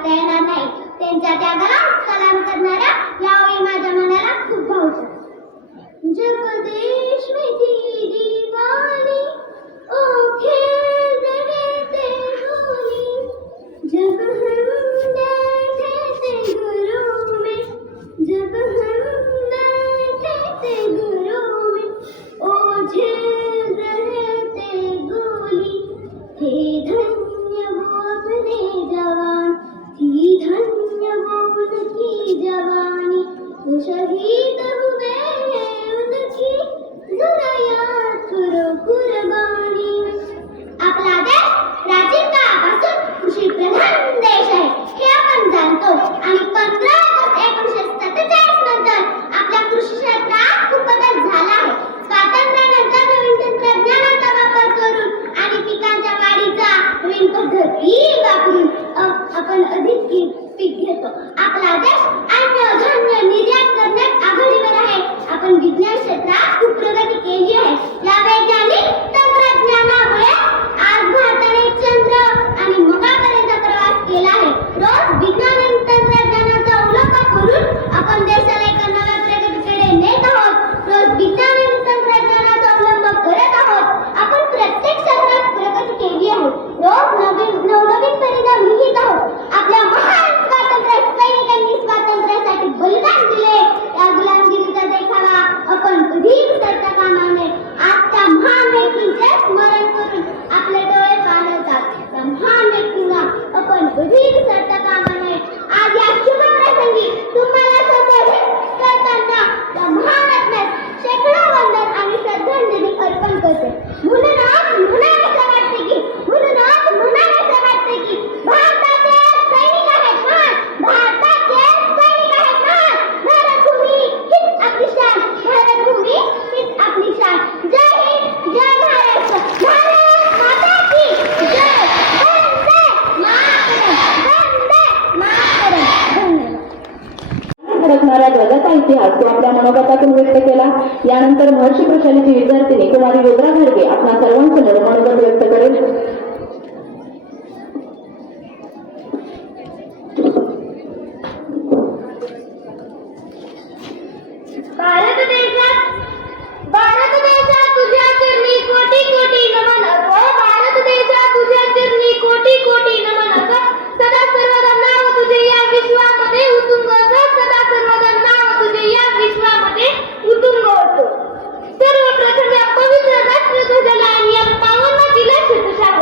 सांगता येणार नाही. त्यांच्या त्यागाला सलाम करणाऱ्या यावेळी माझ्या मनाला खूप भावतं. जगदीश में थी दीवानी, ओ खेल रहे थे होली, जब हम बैठे थे गुरु में, जब हम बैठे थे गुरु में, ओ झेल रहे थे गोली, थे धन्य वो अपने जवान, थी धन्य वो उनकी जवानी, वो शहीद हुए उनकी जरा याद करो कुर्बानी. आपला देश प्राचीन काळापासून कृषी प्रधान देश आहे हे आपण जाणतो आणि 15 ऑगस्ट 1947 नंतर आपल्या कृषी क्षेत्रात खूप बदल झाला आहे. स्वातंत्र्यानंतर नवीन तंत्रज्ञानाचा वापर करून आणि पिकांच्या वाढीचा नवीन पद्धती वापरून आपण अधिक पीक घेतो. आपला देश अन्न धान्य निर्यात करण्यात आघाडीवर आहे. आपण विज्ञान क्षेत्रात खूप प्रगती केली आहे. या वैज्ञानिक तंत्रज्ञानामुळे आज भारताने चंद्र आणि मंगळापर्यंत प्रवास केला आहे. रोज विज्ञान आणि तंत्रज्ञानाचा अवलंब करून आपण देशाला एका नव्या प्रगतीकडे नेत आहोत. रोज विज्ञान आणि तंत्रज्ञानाचा अवलंब करत आहोत. आपण प्रत्येक क्षेत्रात प्रगती केली आहे. रोज नवनवीन परिणाम लिहित आहोत. आपल्या महान स्वातंत्र्य सैनिकांनी स्वातंत्र्यासाठी बलिदान दिले. या गुलामगिरीचा देखावा आपण कधीही विसरता कामा नये. आजच्या महान व्यक्तींचे स्मरण करून आपले डोळे पाहतात. त्या महान व्यक्तींना आपण कधीही विसरता कामा नये. आज या शुभ प्रसंगी तुम्हाला संबोधित करताना त्या महान आत्म्यास शेकडो वंदन आणि श्रद्धांजली अर्पण करते. म्हणूनच म्हणावेसे वाटते की भारताचे सैनिक आहेत महान, भारताचे सैनिक आहेत महान. भारतभूमी हीच आपली शान, भारतभूमी हीच आपली शान. जय हिंद, जय महाराष्ट्र, भारत माता की जय. वंदे मातरम, वंदे मातरम. धन्यवाद. फडकणारा ध्वजाचा इतिहास तो आपल्या मनोगतातून व्यक्त केला. यानंतर महर्षी प्रशालेची विद्यार्थिनी कुमारी रुद्रा घाडगे आपल्या सर्वांसमोर मनोगत व्यक्त करेल. भारत देशा तुझ्या चरणी कोटी कोटी नमन असो. भारत देशा तुझ्या चरणी कोटी कोटी नमन असो. सदा सर्वदा नाव तुझे या विश्वामध्ये उतुंग असो. सदा सर्वदा नाव तुझे या विश्वामध्ये उतुंग असो. सर्वप्रथम या पवित्र राष्ट्रध्वजाला आणि या पावन नदीला शतशः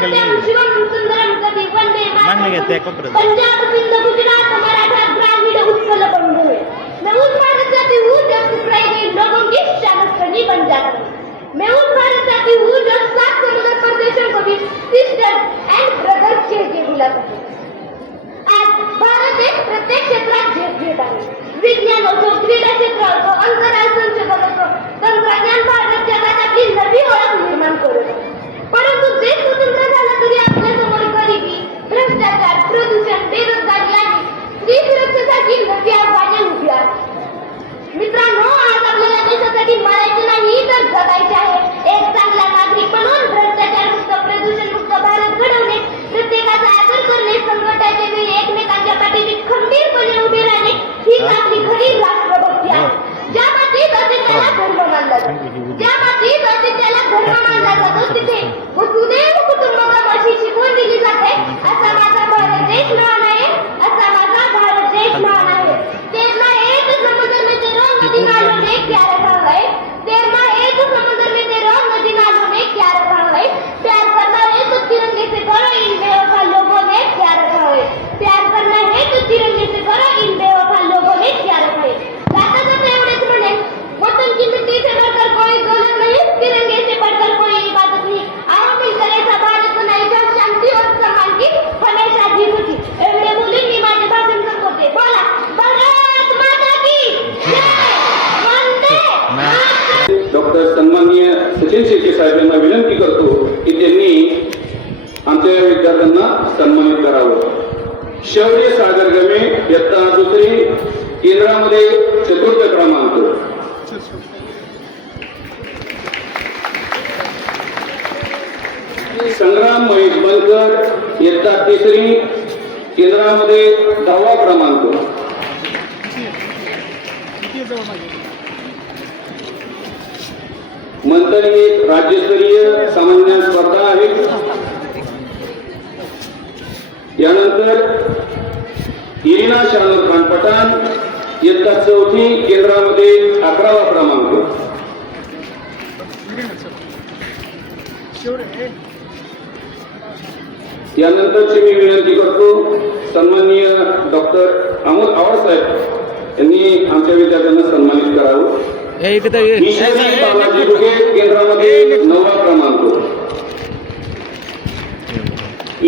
शिवम सुंदरम कवी वंदे मातरम पंजाब सिंध गुजरात मराठा द्राविड उत्कल बंधु मैं उस भारत जाती हूँ जब टुकराई गई लोगों की शानस्तनी बन जाती मैं उस भारत जाती हूँ जो 7 समुद्र प्रदेशों को भी सिस्टर एंड ब्रदर कह के बुलाता है आज भारत एक प्रत्येक क्षेत्रात झेप घेत आहे विज्ञान असो क्रीडा क्षेत्र असो अंतराळ संशोधन असो तंत्रज्ञान भारत जगात आपली नवी ओळख निर्माण करत आहे परंतु देश स्वतंत्र झाला तरी आपल्यासमोर गरिबी भ्रष्टाचार प्रदूषण बेरोजगारी आणि स्त्री सुरक्षेसाठी नवी आव्हाने उभी आहेत मित्रांनो आज आपल्याला देशासाठी मरायचे नाही तर जगायचे आहे एक चांगला नागरिक बनून भ्रष्टाचार मुक्त प्रदूषण मुक्त भारत घडवणे प्रत्येकाचा आदर करणे संकटाच्या वेळी एकमेकांच्या पाठीशी खंबीरपणे उभे राहणे ही आपली खरी राष्ट्रभक्ती आहे ज्या मातीत असे त्याला धर्म मानला जातो ज्या मातीत असे त्याला धर्म मानला जातो तिथे वसुदैव कुटुंबकम अशी शिकवण दिली जाते असा माझा भारत देश महान आहे असा माझा भारत देश महान आहे तेरना एक समुद्र में तेरो नदी नालों ने क्या रखा है तेरना एक समुद्र में तेरो नदी नालों ने क्या रखा है प्यार करना है तो तिरंगे से करो इन बेवफा लोगों ने क्या रखा है प्यार करना है तो तिरंगे से करो इन बेवफा लोगों ने क्या रखा है गाता गाता एवढेच म्हणे वतन की मिट्टी से बढ़कर कोई दौलत नहीं तिरंगे से बढ़कर कोई इबादत नहीं आओ मिलकर ऐसा भारत बनाए जो शांति और सम्मान की हमेशा जीत होती एवढे बोलून मी माझे भाषण संपवते बोला भारत माता की जय वंदे मातरम डॉक्टर सन्माननीय सचिन शेट्टी साहेब यांना विनंती करतो की त्यांनी आमच्या विद्यार्थ्यांना सन्मानित करावं शौर्य सागर गमे इयत्ता 2री केंद्रामध्ये 4थ क्रमांक संग्राम महेश बनकर इयत्ता 3री केंद्रामध्ये 10वा क्रमांक मंथन ही एक राज्यस्तरीय सामान्य स्पर्धा आहे यानंतर इरिना शानूर खान पठाण इयत्ता 4थी केंद्रामध्ये 11वा क्रमांक यानंतरची मी विनंती करतो सन्माननीय डॉक्टर अमोल आवाड साहेब यांनी आमच्या विद्यार्थ्यांना सन्मानित करावं ईश्वरी बालाजी गुगे केंद्रामध्ये 9वा क्रमांक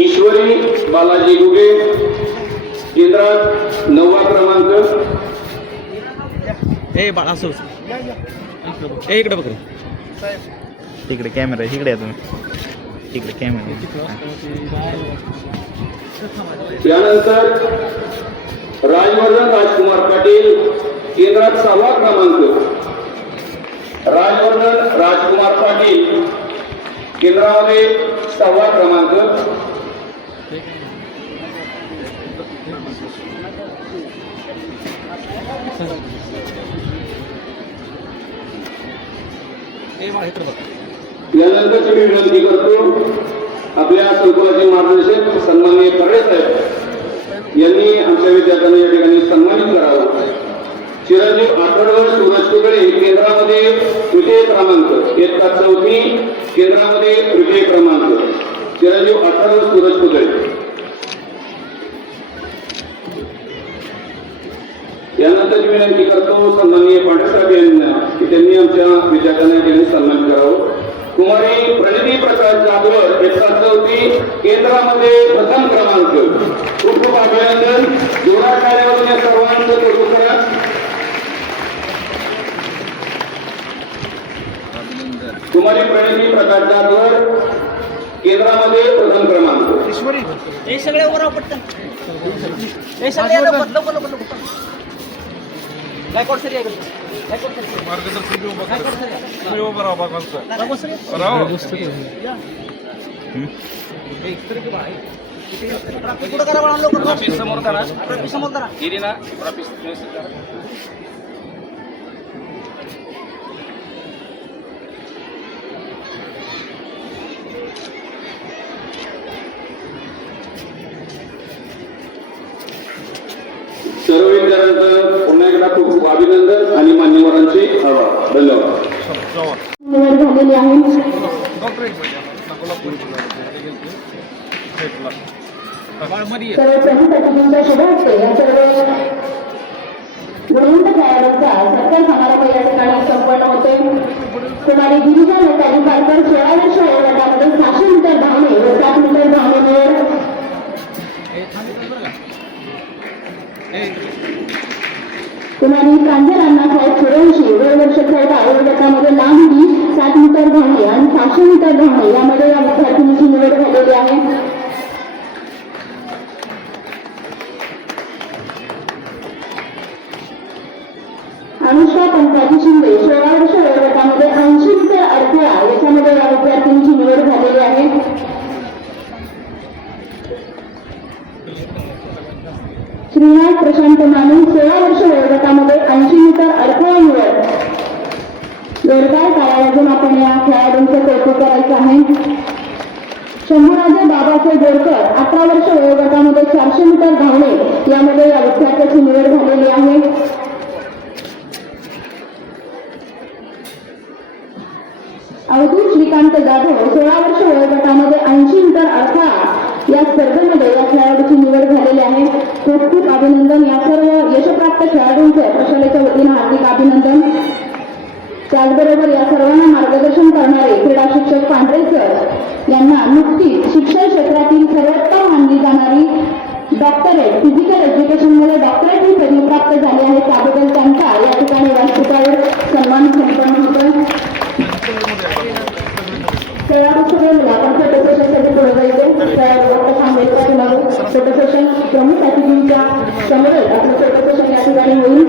ईश्वरी बालाजी गुगे केंद्रात 9वा क्रमांक इकडे बघ तिकडे कॅमेरा इकडे या तुम्ही इकडे कॅमेरा यानंतर राजवर्धन राजकुमार पाटील केंद्रात 6वा क्रमांक राजवर्धन राजकुमार पाटील केंद्रामध्ये 6वा क्रमांक यानंतरची मी विनंती करतो आपल्या संकुलाचे मार्गदर्शक सन्माननीय परडे साहेब यांनी आमच्या विद्यार्थ्यांना या ठिकाणी सन्मानित करावं चिरंजीव आठवडे सूरज कुकडे केंद्रामध्ये 3य क्रमांक इयत्ता 4थी केंद्रामध्ये 3य क्रमांक चिरंजीव आठवडे सूरज कुकडे यानंतरची विनंती करतो सन्माननीय पांढरे साहेब यांना की त्यांनी आमच्या विद्यार्थ्यांना या ठिकाणी सन्मानित करावं कुमारी प्रणिती प्रकाश जाधवर इयत्ता 4थी केंद्रामध्ये 1म क्रमांक खूप खूप अभिनंदन जोरात कार्यावरून या सर्वांचं कौतुक करा कुमारी प्रणिती प्रकाश जाधवर केंद्रामध्ये 1म क्रमांक हे सगळे उभं राहा पटकन हे सगळे गायकवाड सर आहे मार्गदर्शक उभं राहा भगवान कुठं करा म्हणून लोक समोर करा समोर करा इरिना सर्व विद्यार्थ्यांचं पुन्हा एकदा खूप खूप अभिनंदन आणि मान्यवरांचे आभार धन्यवाद निवड झालेली आहे डॉक्टर सर्व प्रमुख अतिथींच्या शुभारंभे या सर्व गुणवंत खेळाडूंचा सत्कार समारंभ या ठिकाणी संपन्न होते. कुमारी गिरिजा नेताजी पारकर 16 वर्ष वयोगटामध्ये 600 मीटर धावणे व 7 मीटर धावणेवर कुमारी कांजल अण्णासाहेब सूर्यवंशी 2 वर्ष वयोगटामध्ये लांबी 7 मीटर धावणे आणि 600 मीटर धावणे यामध्ये या विद्यार्थिनीची निवड झालेली आहे. अनुष्का पंकजी शिंदे 16 वर्ष वयोगटामध्ये 80 मीटर अडथळा याच्यामध्ये या विद्यार्थिनीची निवड झालेली आहे. श्रीनाथ प्रशांत माने 16 वर्ष वयोगटामध्ये 80 मीटर अडथळा निवड. जोरदार टाळ्या वाजवून आपण या खेळाडूंचं कौतुक करायचं आहे. शंभूराजे बाबासाहेब बोरकर 18 वर्ष वयोगटामध्ये 400 मीटर धावणे यामध्ये या विद्यार्थ्याची निवड झालेली आहे. अवधूत श्रीकांत जाधव 16 वर्ष वयोगटामध्ये 80 मीटर अडथळा या स्पर्धेमध्ये या खेळाडूची निवड झालेली आहे. खूप खूप अभिनंदन. या सर्व यशप्राप्त खेळाडूंचे प्रशालेच्या वतीनं हार्दिक अभिनंदन. त्याचबरोबर या सर्वांना मार्गदर्शन करणारे क्रीडा शिक्षक पांढरे सर यांना नुकतीच शिक्षण क्षेत्रातील सर्वोत्तम मानली जाणारी डॉक्टरेट फिजिकल एज्युकेशनमध्ये डॉक्टरेट ही पदवी प्राप्त झाली आहे. त्याबद्दल त्यांचा या ठिकाणी व्यासपीठावर सन्मान संपन्न होतो. खेळाडू सगळे आपण फोटो सेशनसाठी पुढे जायचे. फोटो सेशन प्रमुख अतिथींच्या समोर आपलं फोटो सेशन या ठिकाणी होईल.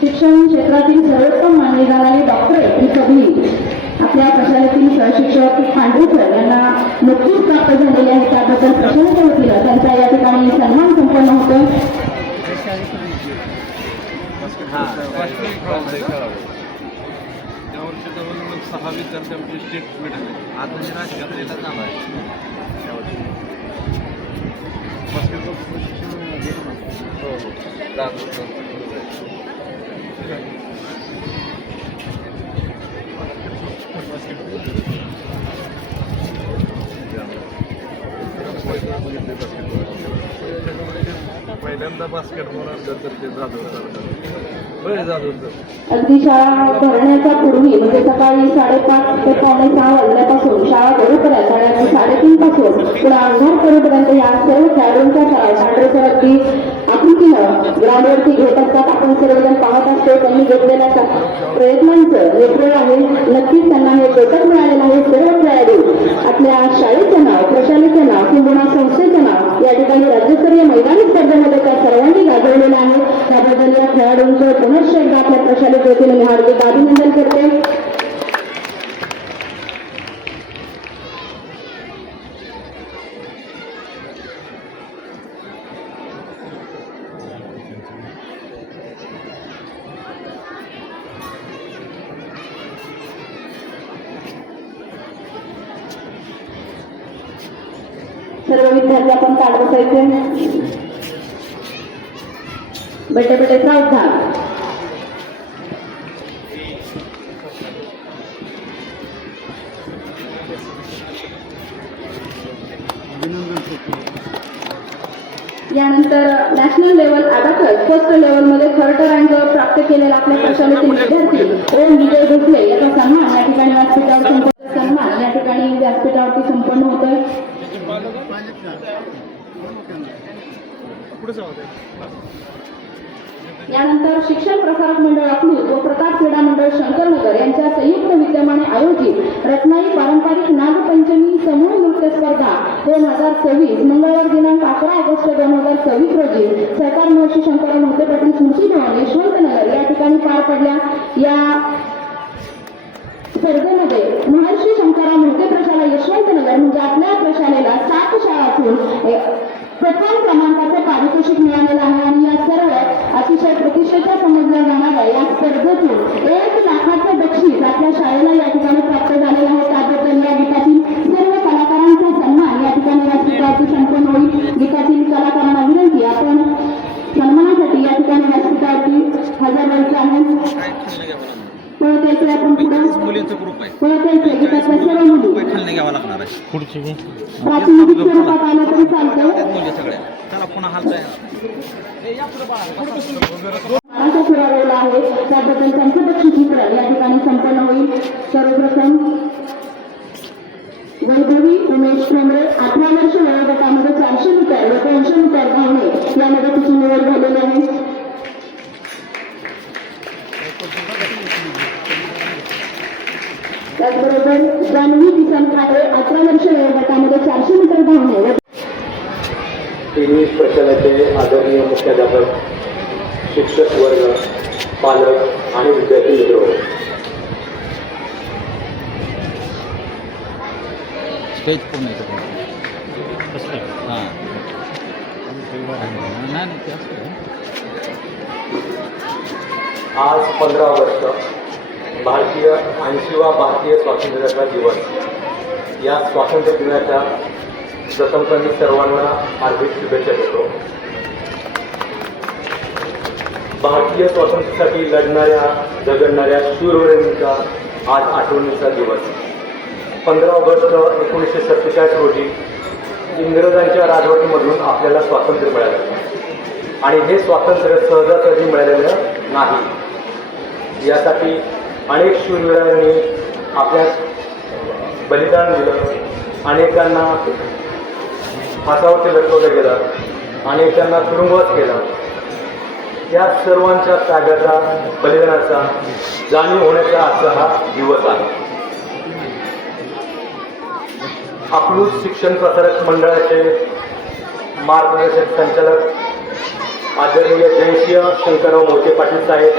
शिक्षण क्षेत्रातील सर्वोत्तम मानली जाणारी डॉक्टरेट ही पदवी आपल्या प्रशालेतील सहशिक्षक पांढरे सर यांना नुकतीच प्राप्त झालेली आहे. त्याबद्दल प्रशालेच्या वतीनं त्यांचा या ठिकाणी सन्मान संपन्न होतोय. यावर्षी जवळजवळ 6 विद्यार्थ्यांची स्टेट मेडल पहिल्यांदा बास्केटबॉल तर ते अगदी शाळा भरण्याच्या पूर्वी म्हणजे सकाळी 5:30 ते 5:45 वाजल्यापासून शाळा भरूपर्यंत आणि 3:30 पासून पुन्हा अंधार करूपर्यंत या सर्व खेळाडूंच्या शाळा पांढरे सर अगदी आकृतीनं ग्राउंडवरती घेत असतात. आपण सर्वजण पाहत असतो. त्यांनी घेतलेल्या प्रयत्नांचं नेतृत्व आहे. नक्कीच त्यांना हे दत्तक मिळालेलं आहे. सर्व खेळाडू आपल्या शाळेचं नाव, प्रशालेचं नाव किंवा संस्थेचं नाव या ठिकाणी राज्यस्तरीय मैदानी स्पर्धेमध्ये त्या सर्वांनी गाजवलेलं आहे. त्याबद्दल या खेळाडूंचं पुनश्च एकदा आपल्या प्रशालेच्या वतीने मी हार्दिक अभिनंदन करते. सर्व विद्यार्थी आपण ताट बसायचे. बेटे बेटे सावधान. यानंतर नॅशनल लेवल अबॅकस फर्स्ट लेवलमध्ये 3rd रँक प्राप्त केलेला आपल्या प्रशालेतील विद्यार्थी ओम विजय भोसले याचा सन्मान या ठिकाणी व्यासपीठावरती संपन्न होतोय. यानंतर शिक्षण प्रसारक मंडळ अकलूज व प्रताप क्रीडा मंडळ शंकरनगर यांच्या संयुक्त विद्यमाने आयोजित रत्नाई पारंपरिक नागपंचमी समूह नृत्य स्पर्धा 2024 मंगळवार दिनांक 11 ऑगस्ट 2024 रोजी सरकार महर्षी शंकरराव मोहिते पाटील स्मृती भवन यशवंतनगर या ठिकाणी पार पडल्या. या स्पर्धेमध्ये महर्षी शंकरराव मोहिते प्रशाला यशवंतनगर म्हणजे आपल्या प्रशालेला 7 शाळांतून प्रथम क्रमांकाचे पारितोषिक मिळालेलं आहे. आणि या सर्व अतिशय प्रतिष्ठेच्या समजल्या जाणाऱ्या या स्पर्धेतून 1 लाखाचं बक्षीस आपल्या शाळेला या ठिकाणी प्राप्त झालेलं आहे. त्याबद्दल या गीतातील सर्व कलाकारांचा सन्मान या ठिकाणी व्यासपीठावरती संपन्न होईल. गीतातील कलाकारांना विनंती आपण करणार आहे पुढची प्रातिनिधिक स्वरूपात आलं तरी चालतंय. मुली सगळ्या चला पुन्हा हालताय मानाचा पुरावलेला आहे त्याबद्दल त्यांचं बक्षीसचित्र या ठिकाणी संपन्न होईल. सर्वप्रथम वैभवी उमेश ठोंबरे 18 वर्ष वयोगटामध्ये 400 मीटर व 200 मीटर धावणे यामध्ये तिची निवड झालेली आहे. त्याचबरोबर जान्हवी किसन खाडे 18 वर्ष वयोगटामध्ये 400 मीटर धावणे व इंग्लिश प्रशालेचे आदरणीय मुख्याध्यापक, शिक्षक वर्ग, पालक आणि विद्यार्थी मित्र, स्टेज पूर्ण हां नाही ते असतं आज 15 ऑगस्ट भारतीय 80वा भारतीय स्वातंत्र्याचा दिवस. या स्वातंत्र्य दिनाच्या प्रथमतः मी सर्वांना हार्दिक शुभेच्छा देतो. भारतीय स्वातंत्र्यासाठी लढणाऱ्या झगडणाऱ्या शूरवीरांचा आज आठवणीचा दिवस. 15 ऑगस्ट 1947 रोजी इंग्रजांच्या राजवटीमधून आपल्याला स्वातंत्र्य मिळालं आणि हे स्वातंत्र्य सहजासहजी मिळालेलं नाही. यासाठी अनेक शूरवीरांनी आपल्या बलिदान दिलं. अनेकांना फासावरती लटकवलं गेलं, अनेकांना तुरुंगवास केला. या सर्वांच्या त्यागाचा, बलिदानाचा जाणीव होण्याचा आजचा हा दिवस आहे. अकलूज शिक्षण प्रसारक मंडळाचे मार्गदर्शक संचालक आदरणीय जयसिंह शंकरराव मोहिते पाटील साहेब,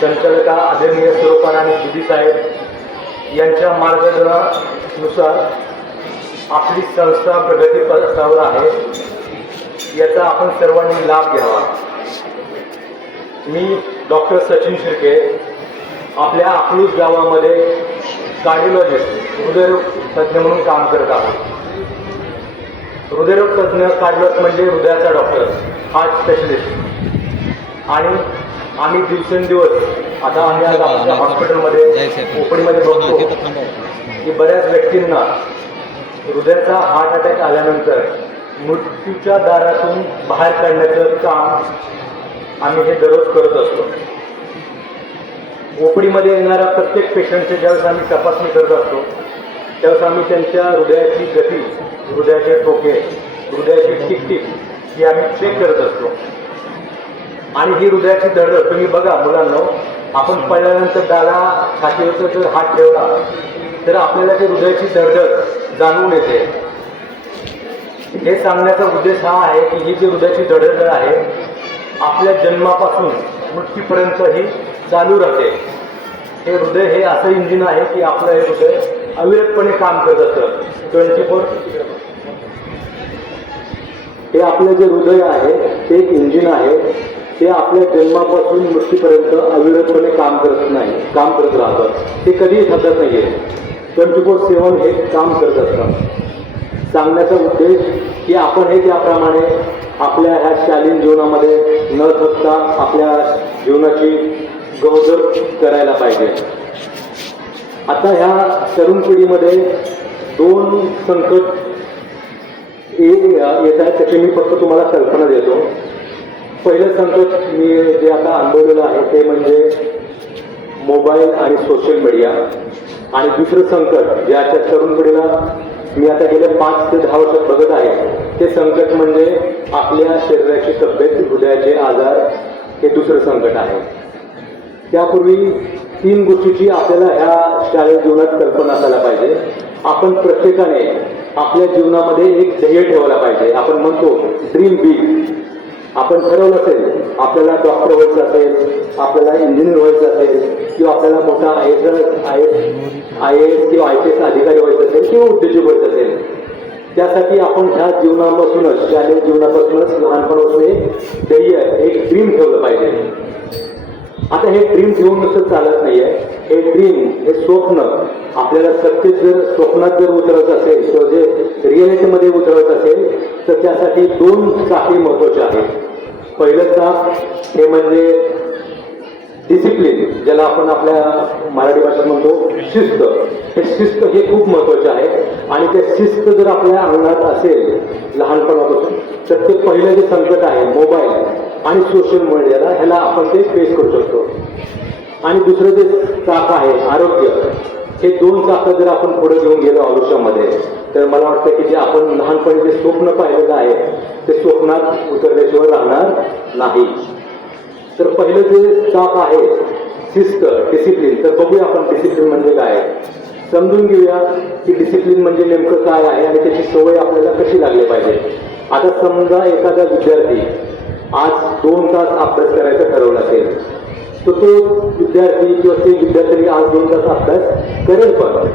संचालका आदरणीय स्वरूपाराणी दिदी साहेब यांच्या मार्गदर्शनानुसार आपली संस्था प्रगती पथावर आहे. याचा आपण सर्वांनी लाभ घ्यावा. मी डॉक्टर सचिन शिर्के आपल्या अकलूज गावामध्ये कार्डिओलॉजिस्ट, हृदयरोग तज्ज्ञ म्हणून काम करत आहोत. हृदयरोग तज्ज्ञ कार्डिओलॉजिस्ट म्हणजे हृदयाचा डॉक्टर, हार्ट स्पेशलिस्ट. आणि आम्ही दिवसेंदिवस आता आम्ही आज आपल्या हॉस्पिटलमध्ये ओपीडीमध्ये बघतो की बऱ्याच व्यक्तींना हृदयाचा हार्ट अटॅक आल्यानंतर मृत्यूच्या दारातून बाहेर काढण्याचं काम आम्ही हे दररोज करत असतो. ओपीडीमध्ये येणाऱ्या प्रत्येक पेशंटची ज्यावेळेस आम्ही तपासणी करत असतो त्यावेळेस आम्ही त्यांच्या हृदयाची गती, हृदयाचे ठोके, हृदयाची टिकटिक ही आम्ही चेक करत असतो. आणि ही हृदयाची धडधड तुम्ही बघा मुलांना, आपण पडल्यानंतर त्याला छातीवर जर हात ठेवला तर आपल्याला ती हृदयाची धडधड जाणून येते. हे सांगण्याचा उद्देश हा आहे की ही जी हृदयाची धडधड आहे आपल्या जन्मापासून मृत्यूपर्यंत ही चालू राहते. हे हृदय हे असं इंजिन आहे की आपलं हे हृदय अविरतपणे काम करत असतं 24. हे आपलं जे हृदय आहे ते एक इंजिन आहे. ते आपल्या जन्मापासून मृत्यूपर्यंत अविरतपणे काम करत राहतं. ते कधीही थांबत नाहीये. 24/7 हे काम करत असतं. सांगण्याचा उद्देश की आपण हे त्याप्रमाणे आपल्या ह्या शालीन जीवनामध्ये न थकता आपल्या जीवनाची गौरव करायला पाहिजे. आता ह्या तरुण पिढीमध्ये 2 संकट येत आहेत, त्याची मी फक्त तुम्हाला कल्पना देतो. पहिलं संकट मी जे आता अनुभवलेलं आहे ते म्हणजे मोबाईल आणि सोशल मीडिया. आणि दुसरं संकट जे आजच्या तरुण पिढीला मी आता गेल्या 5 ते 10 वर्षात बघत आहे ते संकट म्हणजे आपल्या शरीराची तब्येत, हृदयाचे आजार. हे दुसरं संकट आहे. त्यापूर्वी 3 गोष्टीची आपल्याला ह्या शालेय जीवनात कल्पना असायला पाहिजे. आपण प्रत्येकाने आपल्या जीवनामध्ये एक ध्येय ठेवायला पाहिजे. आपण म्हणतो ड्रीम बिग. आपण ठरवलं असेल आपल्याला डॉक्टर व्हायचं असेल, आपल्याला इंजिनियर व्हायचं असेल किंवा आपल्याला मोठा IAS किंवा IPS अधिकारी व्हायचं असेल किंवा उद्योजक व्हायचं असेल, त्यासाठी आपण ह्या जीवनापासूनच, शालेय जीवनापासूनच लहानपणापासून ध्येय, एक ड्रीम ठेवलं पाहिजे. आता हे ड्रीम ठेवून नुसतं चालत नाहीये. हे ड्रीम, हे स्वप्न आपल्याला सत्तेत जर स्वप्नात जर उतरवायचं असेल किंवा जे रिअलिटीमध्ये उतरवायचं असेल तर त्यासाठी 2 चाके महत्वाचे आहेत. पहिलं चाक हे म्हणजे डिसिप्लिन, ज्याला आपण आपल्या मराठी भाषेत म्हणतो शिस्त, हे शिस्त हे खूप महत्त्वाचे आहे. आणि ते शिस्त जर आपल्या अंगणात असेल लहानपणापासून, तर ते पहिलं जे संकट आहे मोबाईल आणि सोशल मीडियाला, ह्याला आपण ते फेस करू शकतो. आणि दुसरं जे चाक आहे आरोग्य, हे दोन चाकं जर आपण पुढे घेऊन गेलो आयुष्यामध्ये, तर मला वाटतं की जे आपण लहानपणी जे स्वप्न पाहिलेलं आहे ते स्वप्नात उतरल्याशिवाय राहणार नाही. तर पहिलं जे चाक आहे शिस्त, डिसिप्लिन, तर बघूया आपण डिसिप्लिन म्हणजे काय, समजून घेऊया की डिसिप्लिन म्हणजे नेमकं काय आहे आणि त्याची सवय आपल्याला कशी लागली पाहिजे. आता समजा एखादा विद्यार्थी आज 2 तास अभ्यास करायचा ठरवला असेल, तर तो विद्यार्थी किंवा ते विद्यार्थी आज 2 तास अभ्यास करेल. पण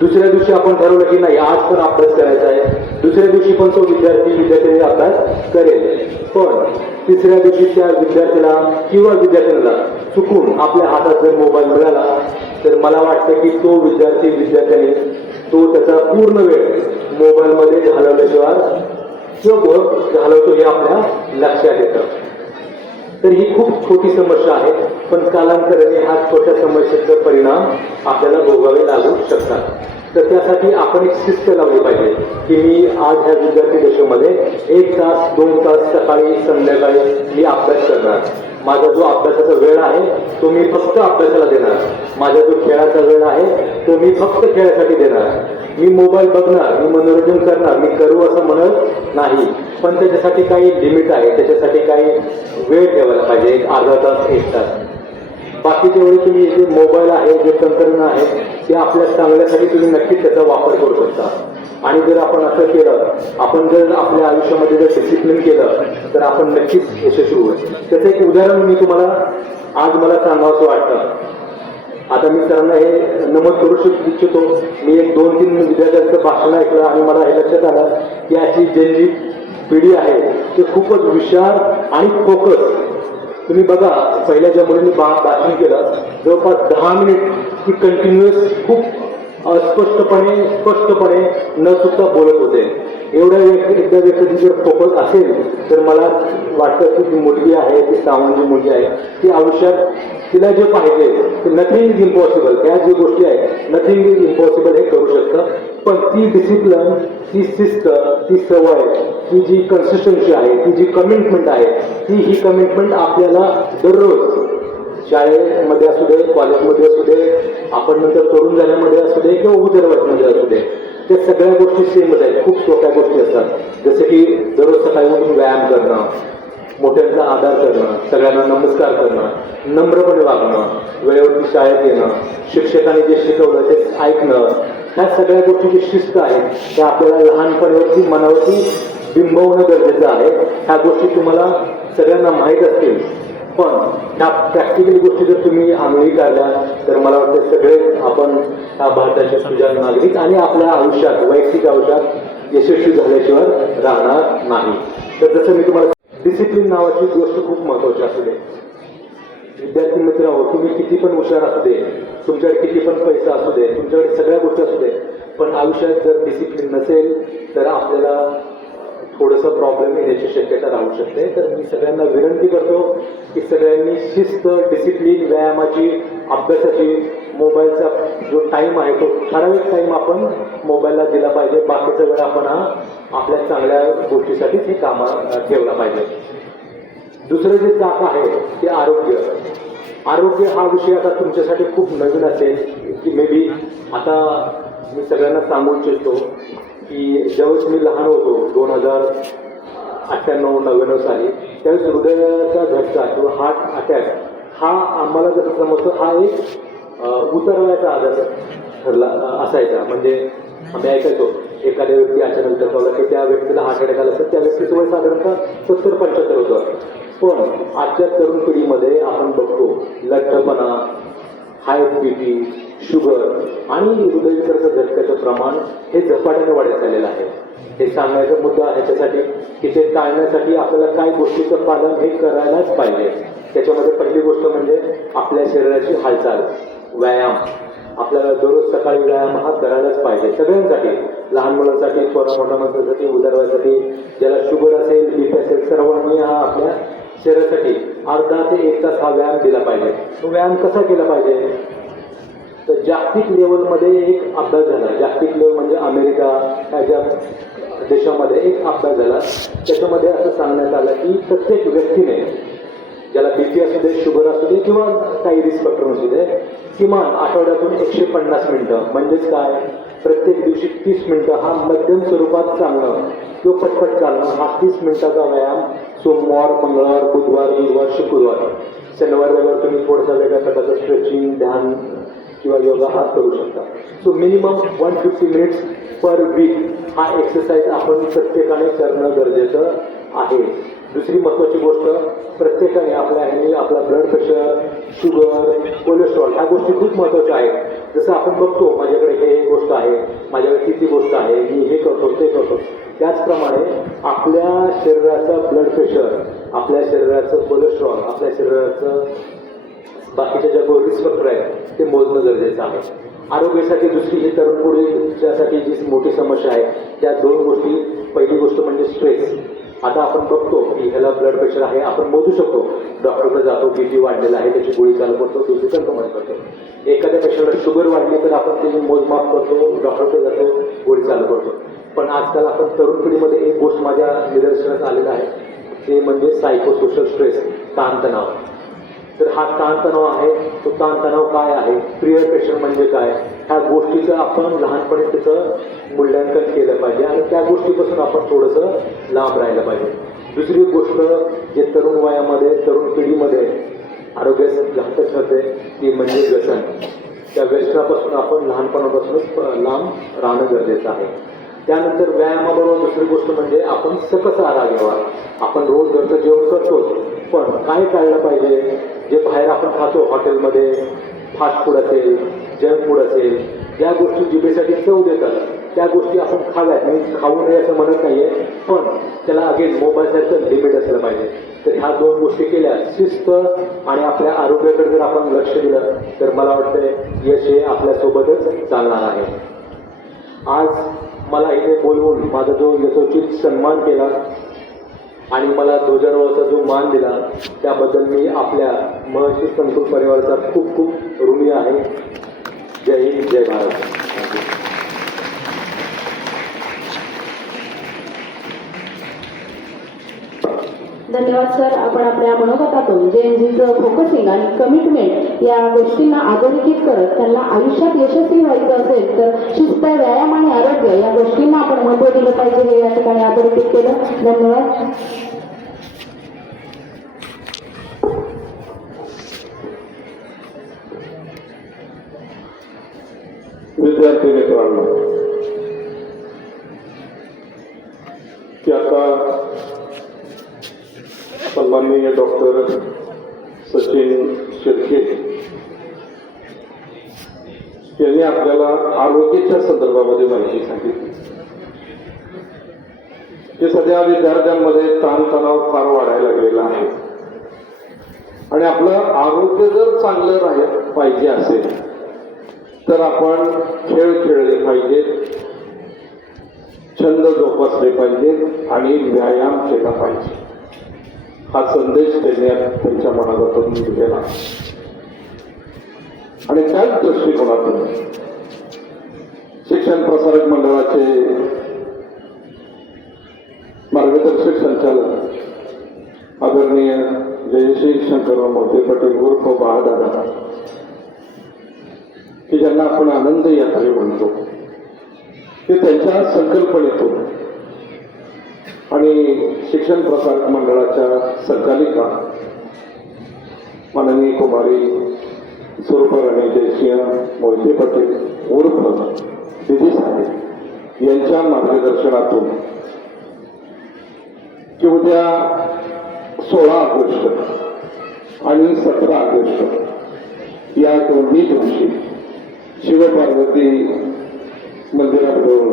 दुसऱ्या दिवशी आपण ठरवलं की नाही आज पण अभ्यास करायचा आहे, दुसऱ्या दिवशी पण तो विद्यार्थी अभ्यास करेल. पण तिसऱ्या दिवशी त्या विद्यार्थ्याला किंवा विद्यार्थ्यांना चुकून आपल्या हातात जर मोबाईल मिळाला, तर मला वाटतं की तो विद्यार्थ्याने तो त्याचा पूर्ण वेळ मोबाईलमध्ये घालवल्याशिवाय किंवा घालवतो हे आपल्या लक्षात येतं. तर ही खूप छोटी समस्या आहे, पण कालांतराने ह्या छोट्या समस्येचा परिणाम आपल्याला भोगावे लागू शकतात. तर त्यासाठी आपण एक शिस्त लावली पाहिजे की मी आज ह्या विद्यार्थी देशामध्ये 1 तास 2 तास सकाळी संध्याकाळी मी अभ्यास करणार. माझा जो अभ्यासाचा वेळ आहे तो मी फक्त अभ्यासाला देणार. माझा जो खेळाचा वेळ आहे तो मी फक्त खेळासाठी देणार. मी मोबाईल बघणार, मी मनोरंजन करणार, मी करू असं म्हणत नाही, पण त्याच्यासाठी काही लिमिट आहे, त्याच्यासाठी काही वेळ ठेवायला पाहिजे, एक अर्धा तास 1 तास. बाकीच्या वेळी तुम्ही जे मोबाईल आहे, जे तंत्रज्ञान आहे, ते आपल्या चांगल्यासाठी तुम्ही नक्कीच त्याचा वापर करू शकता. आणि जर आपण असं केलं, आपण जर आपल्या आयुष्यामध्ये जर डिसिप्लिन केलं, तर आपण नक्कीच यशस्वी होईल. त्याचं एक उदाहरण मी तुम्हाला आज मला सांगावंसं वाटतं. आता मी सरांना हे नमूद करू इच्छितो. मी एक 2-3 विद्यार्थ्यांचं भाषण ऐकलं आणि मला हे लक्षात आलं की अशी जी पिढी आहे ते खूपच हुशार आणि फोकस. तुम्ही बघा, पहिल्या ज्या मुलींनी भाषण केलं जवळपास 10 मिनिट ती कंटिन्युअस खूप स्पष्टपणे न चुकता बोलत होते. एकदा व्यक्ती जर फोकस असेल तर मला वाटतं की ती मुलगी आहे, ती सामान्य मुलगी आहे, ती आयुष्यात तिला जे पाहिजे ते नथिंग इज इम्पॉसिबल, त्या जी गोष्टी आहेत नथिंग इज इम्पॉसिबल हे करू शकतं. पण ती डिसिप्लिन, ती शिस्त, ती सवय, ती जी कन्सिस्टन्सी आहे, ती जी कमिटमेंट आहे, ही कमिटमेंट आपल्याला दररोज शाळेमध्ये असू दे, कॉलेजमध्ये असू दे, आपण नंतर तरुण झाल्यामध्ये असू दे किंवा उदरवाईमध्ये असू दे, त्या सगळ्या गोष्टी सेमच आहेत. खूप सोप्या गोष्टी असतात, जसं की दररोज सकाळी उठून व्यायाम करणं, मोठ्यांचा आदर करणं, सगळ्यांना नमस्कार करणं, नम्रपणे वागणं, वेळेवरती शाळेत येणं, शिक्षकांनी जे शिकवलं ते ऐकणं, ह्या सगळ्या गोष्टी जी शिस्त आहेत त्या आपल्याला लहानपणावरती मनावरती बिंबवणं गरजेचं आहे. ह्या गोष्टी तुम्हाला सगळ्यांना माहीत असतील, पण ह्या प्रॅक्टिकल गोष्टी जर तुम्ही अंगीकारल्या तर मला वाटतं सगळे आपण ह्या भारताचे सुजाण नागरिक आणि आपल्या आयुष्यात, वैयक्तिक आयुष्यात यशस्वी झाल्याशिवाय राहणार नाही. तर जसं मी तुम्हाला डिसिप्लिन नावाची गोष्ट खूप महत्त्वाची असू दे. विद्यार्थी मित्र हो, तुम्ही किती पण हुशार असू दे, तुमच्याकडे किती पण पैसा असू दे, तुमच्याकडे सगळ्या गोष्टी असू दे, पण आयुष्यात जर डिसिप्लिन नसेल तर आपल्याला थोडंसं प्रॉब्लेम येण्याची शक्यता राहू शकते. तर मी सगळ्यांना विनंती करतो की सगळ्यांनी शिस्त, डिसिप्लिन, व्यायामाची, अभ्यासाची, मोबाईलचा जो टाईम आहे तो ठराविक टाईम आपण मोबाईलला दिला पाहिजे. बाकीचा वेळ आपण हा आपल्या चांगल्या गोष्टीसाठीच हे कामं ठेवला पाहिजे. दुसरं जे चाक आहे ते आरोग्य हा विषय आता तुमच्यासाठी खूप नवीन असेल की मे बी. आता मी सगळ्यांना सांगू इच्छितो की ज्यावेळेस मी लहान होतो 2098-99 साली, त्यावेळेस हृदयाचा झटका किंवा हार्ट अटॅक हा आम्हाला जसं समजतो हा एक उतरवायचा आजार ठरला असायचा. म्हणजे आम्ही ऐकायचो एखाद्या व्यक्ती अचानक दगावला की त्या व्यक्तीला हार्ट अटॅक आला तर त्या व्यक्तीचं वय साधारणतः 70-75 होतं. पण आजच्या तरुण पिढीमध्ये आपण बघतो लठ्ठपणा, हाय BP, शुगर आणि हृदयविकाराच्या झटक्याचं प्रमाण हे झपाट्याने वाढत चाललेलं आहे. हे सांगण्याचा मुद्दा ह्याच्यासाठी की ते टाळण्यासाठी आपल्याला काय गोष्टीचं पालन हे करायलाच पाहिजे. त्याच्यामध्ये पहिली गोष्ट म्हणजे आपल्या शरीराची हालचाल, व्यायाम. आपल्याला दररोज सकाळी व्यायाम हा करायलाच पाहिजे सगळ्यांसाठी, लहान मुलांसाठी, मोठ्या माणसांसाठी, उदरवासाठी, ज्याला शुगर असेल, BP असेल, सर्वांनी हा आपल्या शरीरासाठी अर्धा ते 1 तास हा व्यायाम दिला पाहिजे. तो व्यायाम कसा केला पाहिजे? तर जागतिक लेवलमध्ये एक अभ्यास झाला. जागतिक लेवल म्हणजे अमेरिका ह्या देशामध्ये एक अभ्यास झाला. त्याच्यामध्ये असं सांगण्यात आलं की प्रत्येक व्यक्तीने, ज्याला BP असू दे, शुगर असू दे किंवा काही रिस्क फॅक्टर असू दे, किमान आठवड्यातून 150 मिनिटं म्हणजेच काय, प्रत्येक दिवशी 30 मिनिटं हा मध्यम स्वरूपात चालणं किंवा पटपट चालणं हा 30 मिनिटाचा व्यायाम सोमवार, मंगळवार, बुधवार, गुरुवार, शुक्रवार, शनिवार रविवार तुम्ही थोडासा वेगळ्या प्रकारचं स्ट्रेचिंग, ध्यान किंवा योगा हा करू शकता. सो मिनिमम 150 मिनिट्स पर वीक हा एक्सरसाइज आपण प्रत्येकाने करणं गरजेचं आहे. दुसरी महत्त्वाची गोष्ट, प्रत्येकाने आपल्या ह्याने आपला ब्लड प्रेशर, शुगर, कोलेस्ट्रॉल ह्या गोष्टी खूप महत्त्वाच्या आहेत. जसं आपण बघतो माझ्याकडे हे गोष्ट आहे, माझ्याकडे ती गोष्ट आहे, मी हे करतो ते करतो, त्याचप्रमाणे आपल्या शरीराचं ब्लड प्रेशर, आपल्या शरीराचं कोलेस्ट्रॉल, आपल्या शरीराचं बाकीच्या ज्या रिस्क फॅक्टर आहेत ते मोजणं गरजेचं आहे. आरोग्यासाठी दुसरी ही तरुण पिढीच्यासाठी जी मोठी समस्या आहे त्या 2 गोष्टी. पहिली गोष्ट म्हणजे स्ट्रेस. आता आपण बघतो की ह्याला ब्लड प्रेशर आहे, आपण मोजू शकतो, डॉक्टरकडे जातो, BP वाढलेला आहे, त्याची गोळी चालू करतो, BP कंट्रोल करतो. एखाद्या पेशंटला शुगर वाढली तर आपण त्याची मोजमाप करतो, डॉक्टरकडे जातो, गोळी चालू करतो. पण आजकाल आपण तरुण पिढीमध्ये एक गोष्ट माझ्या निदर्शनास आलेला आहे, ते म्हणजे सायकोसोशल स्ट्रेस, ताणतणाव. तर हा ताणतणाव आहे, तो ताणतणाव काय आहे, पीअर प्रेशर म्हणजे काय, ह्या गोष्टीचं आपण लहानपणी त्याचं मूल्यांकन केलं पाहिजे आणि त्या गोष्टीपासून आपण थोडंसं लांब राहिलं पाहिजे. दुसरी गोष्ट जे तरुण वयामध्ये, तरुण पिढीमध्ये आरोग्यास घातक ठरते ती म्हणजे व्यसन. त्या व्यसनापासून आपण लहानपणापासूनच लांब राहणं गरजेचं आहे. त्यानंतर व्यायामाबरोबर दुसरी गोष्ट म्हणजे आपण सकस आहार घ्यावा. आपण रोज घरचं जेवण करतोच, पण काय टाळलं पाहिजे, जे बाहेर आपण खातो हॉटेलमध्ये, फास्ट फूड असेल, जंक फूड असेल, ज्या गोष्टी जिभेसाठी चव देतात त्या गोष्टी आपण खाव्यात. मी खाऊ नये असं म्हणत नाहीये, पण त्याला अगेन मोबाईलसारखं लिमिट असलं पाहिजे. तर ह्या 2 गोष्टी केल्या, शिस्त आणि आपल्या आरोग्याकडे जर आपण लक्ष दिलं तर मला वाटतं यश हे आपल्यासोबतच चालणार आहे. आज मला इथे बोलवून माझा जो यशोचित सन्मान केला आणि मला ध्वजारोहणाचा जो मान दिला त्याबद्दल मी आपल्या महर्षी संकुल परिवाराचा खूप खूप ऋणी आहे. जय हिंद, जय भारत. धन्यवाद सर. आपण आपल्या मनोगतातून JNGचं फोकसिंग आणि कमिटमेंट या गोष्टींना अधोरेखित करत त्यांना आयुष्यात यशस्वी व्हायचं असेल तर शिस्त, व्यायाम आणि आरोग्य या गोष्टींना आपण महत्त्व दिलं पाहिजे हे या ठिकाणी अधोरेखित केलं. धन्यवाद. विद्यार्थी मित्रांनो, की आता सन्माननीय डॉक्टर सचिन शिर्के यांनी आपल्याला आरोग्याच्या संदर्भामध्ये माहिती सांगितली की सध्या विद्यार्थ्यांमध्ये ताणतणाव फार वाढायला लागलेला आहे आणि आपलं आरोग्य जर चांगलं पाहिजे असेल तर आपण खेळ खेळले पाहिजेत, छंद जोपासले पाहिजेत आणि व्यायाम केला पाहिजे. हा संदेश त्यांनी त्यांच्या मनातून दिलेला आणि त्याच दृष्टिकोनातून शिक्षण प्रसारक मंडळाचे मार्गदर्शक संचालक आदरणीय जयश्री शंकरराव मोहिते पाटील उर्फ बाळदादा, की ज्यांना आपण आनंद यात्रे म्हणतो, ते त्यांच्या संकल्पनेतून आणि शिक्षण प्रसारक मंडळाच्या संचालिका माननीय कुमारी स्वरूपराणी जयसिंह मोहिते पाटील उर्फ दिदी साहेब यांच्या मार्गदर्शनातून की उद्या 16 ऑगस्ट आणि 17 ऑगस्ट या दोन्ही दिवशी शिवपार्वती मंदिराकडून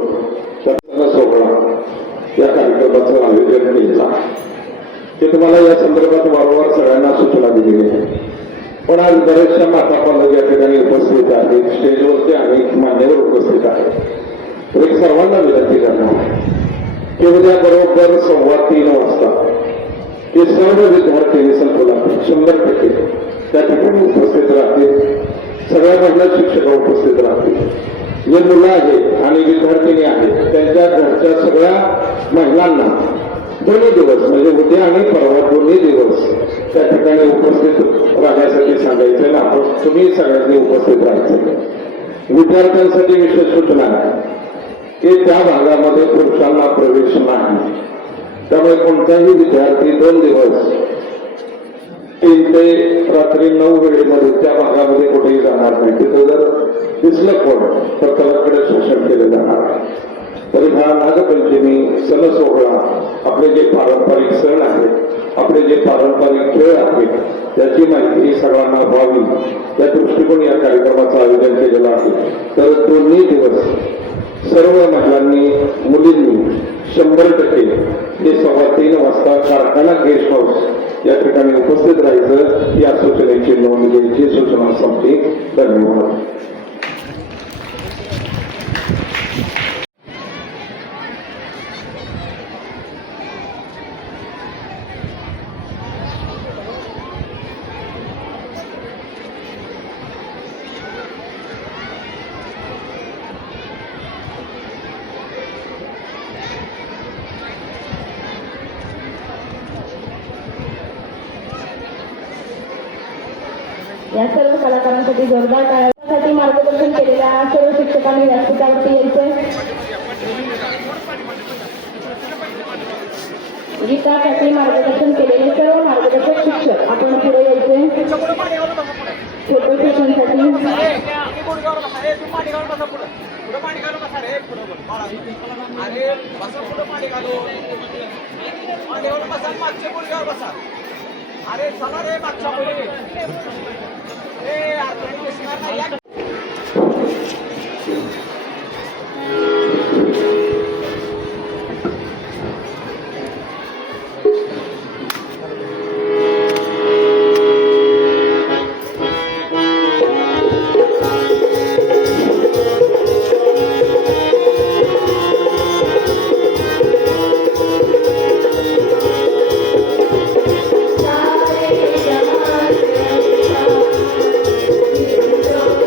सोहळा या कार्यक्रमाचं आयोजन केलं आहे. ते तुम्हाला या संदर्भात वारंवार सगळ्यांना सूचना दिलेली आहे. पण आज बऱ्याचशा माता पालक या ठिकाणी उपस्थित आहेत, स्टेजवरती अनेक मान्यवर उपस्थित आहेत. तर एक सर्वांना विनंती करणार की उद्या बरोबर 3:15 वाजता हे सर्व विद्यार्थी संकुलात 100% त्या ठिकाणी उपस्थित राहतील. सगळ्या महिला शिक्षक उपस्थित राहतील. जे मुलं आहेत आणि विद्यार्थिनी आहेत त्यांच्या घरच्या सगळ्या महिलांना दोन्ही दिवस म्हणजे उद्या आणि परवा दोन्ही दिवस त्या ठिकाणी उपस्थित राहण्यासाठी सांगायचं ना आपण तुम्ही सगळ्यांनी उपस्थित राहायचं. विद्यार्थ्यांसाठी विशेष सूचना आहे की त्या भागामध्ये पुरुषांना प्रवेश नाही. त्यामुळे कोणताही विद्यार्थी 2 दिवस 3 ते रात्री 9 वेळेमध्ये त्या भागामध्ये कुठेही जाणार नाही. तिथं जर दिसलं कोण तर त्याकडे शोषण केलं जाणार. तरी हा नागपंचमी सण सोहळा आपले जे पारंपरिक सण आहेत आपले जे पारंपरिक खेळ आहेत त्याची माहिती सर्वांना व्हावी या दृष्टिकोन या कार्यक्रमाचं आयोजन केलेलं आहे. तर दोन्ही दिवस सर्व महिलांनी मुलींनी 100% हे 3:15 वाजता कारखाना गेस्ट हाऊस या ठिकाणी उपस्थित राहायचं या सूचनेची नोंद घ्यायची सूचना संपली. धन्यवाद. या सर्व कलाकारांसाठी जोरदार टाळ्यांसाठी मार्गदर्शन केलेल्या सर्व शिक्षकांनी व्यासपीठावरती यायचे. गीतासाठी मार्गदर्शन केलेले सर्व मार्गदर्शक शिक्षक आपण पुढे यायचे. फोटो सेशनसाठी अरे चला रे मागच्या मुली सारे जहां से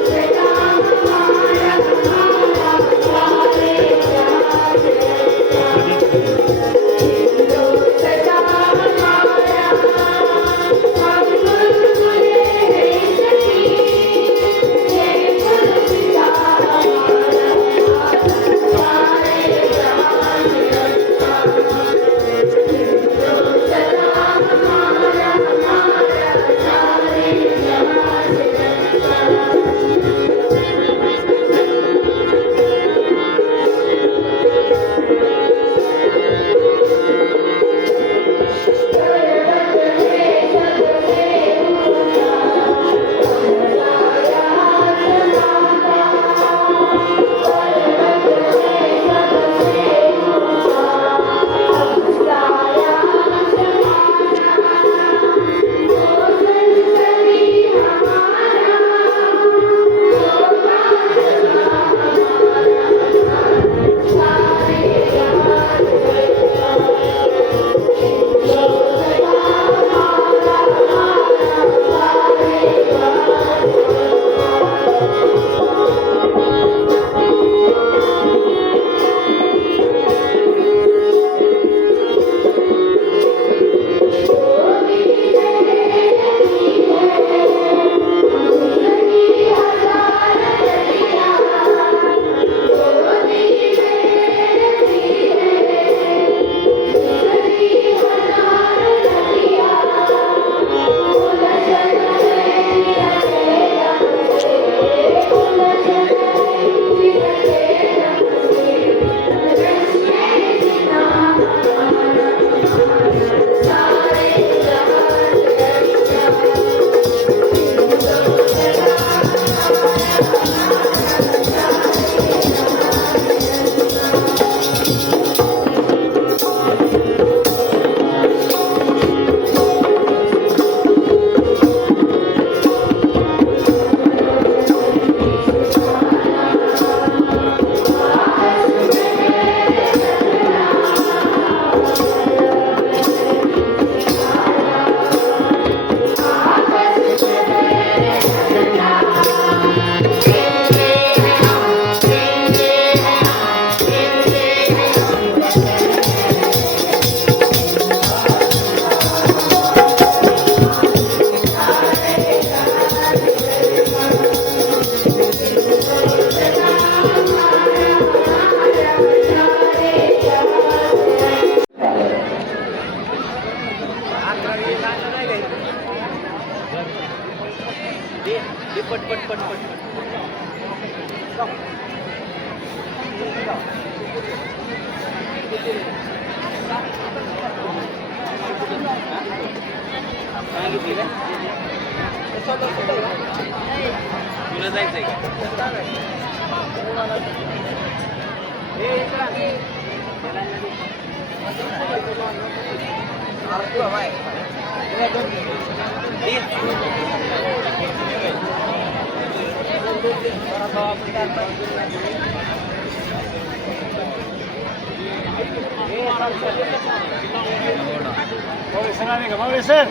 अच्छा तुला जायचंय का सर